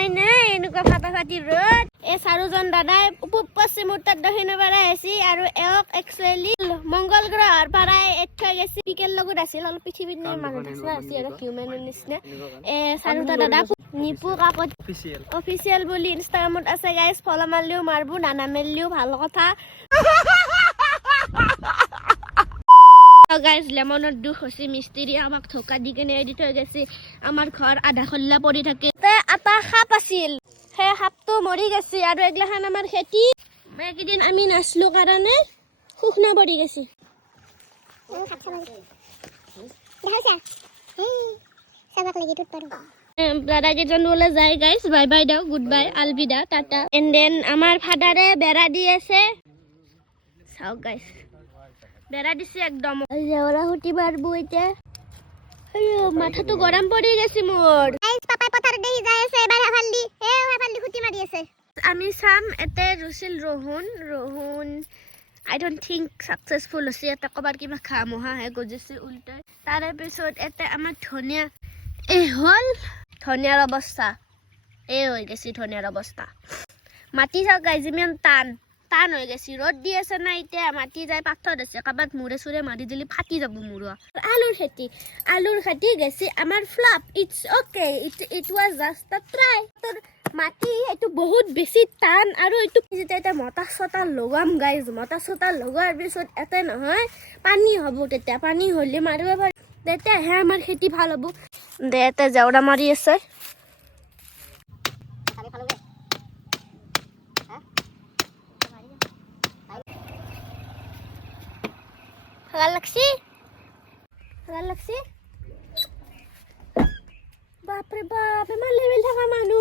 উপায় নাই এনেকুৱা ফাটাফাটি ৰ'দ এই চাৰিজন দাদাই পূব পশ্চিম উত্তৰ দক্ষিণৰ পৰা আহিছে আৰু এওক একচুৱেলি মংগল গ্ৰহৰ পৰাই থৈ গৈছে পিকেৰ লগত আছিল অলপ পৃথিৱীৰ মানুহ নিচিনা আছিল আৰু হিউমেনৰ নিচিনা চাৰিটা দাদা নিপু কাকত অফিচিয়েল বুলি ইনষ্টাগ্ৰামত আছে গাইজ ফলো মাৰিলেও মাৰব নানামিলেও ভাল কথা গাইজ লেমনৰ দুখ হৈছে মিস্ত্ৰী আমাক ধোকা দি কেনে এৰি থৈ গৈছে আমাৰ ঘৰ আধা খল্লা পৰি থাকে এটা সাপ আছিল সেই সাপটো মৰি গৈছে আৰু এগিলাখান আমাৰ খেতি এইকেইদিন আমি নাচলো কাৰণে শুকনা পৰি গৈছে দাদা কেইজন ওলে যায় গাইজ বাই বাই দাও গুড বাই আলবিদা টাটা এণ্ড দেন আমাৰ ফাদাৰে বেৰা দি আছে চাওক গাইজ বেৰা দিছে একদম জেওৰা সুটি মারবো এটা মাথাটো গরম পড়ে গেছে মোর পাপাই পথার দেহি যাই আছে এবারে হাফাল্লি হাফাল্লি খুঁটি মারি আছে আমি সাম এতে রুচিল রহুন আই ডোন্ট থিংক সাকসেসফুল হৈছে এটা কবাৰ কিবা খামোহা হে গজিছে উল্টাই তাৰে পিছত এতে আমাৰ ধনিয়া এই হল ধনিয়াৰ অৱস্থা এই হৈ গৈছে ধনিয়াৰ অৱস্থা মাটি চাওক গাইজ ইমান টান হৈ গৈছে ৰ'দ দি আছে না এতিয়া মাটি যায় পাথৰ আছে কাবাত মূৰে চুৰে মাৰি দিলে ফাটি যাব মূৰ আলুৰ খেতি গেছে আমাৰ flop it's okay it was just a try তোৰ মাটি এইটো বহুত বেছি টান আৰু এইটো যেতিয়া এতিয়া মতা চতা লগাম গাইজ মতা চতা লগোৱাৰ পিছত এতে নহয় পানী হ'ব তেতিয়া পানী হ'লে মাৰিব পাৰি তেতিয়াহে আমাৰ খেতি ভাল হ'ব দে এতিয়া জেওৰা মাৰি আছে ভাল লাগছি বাপৰে বাপ ইমান লেভেল থকা মানুহ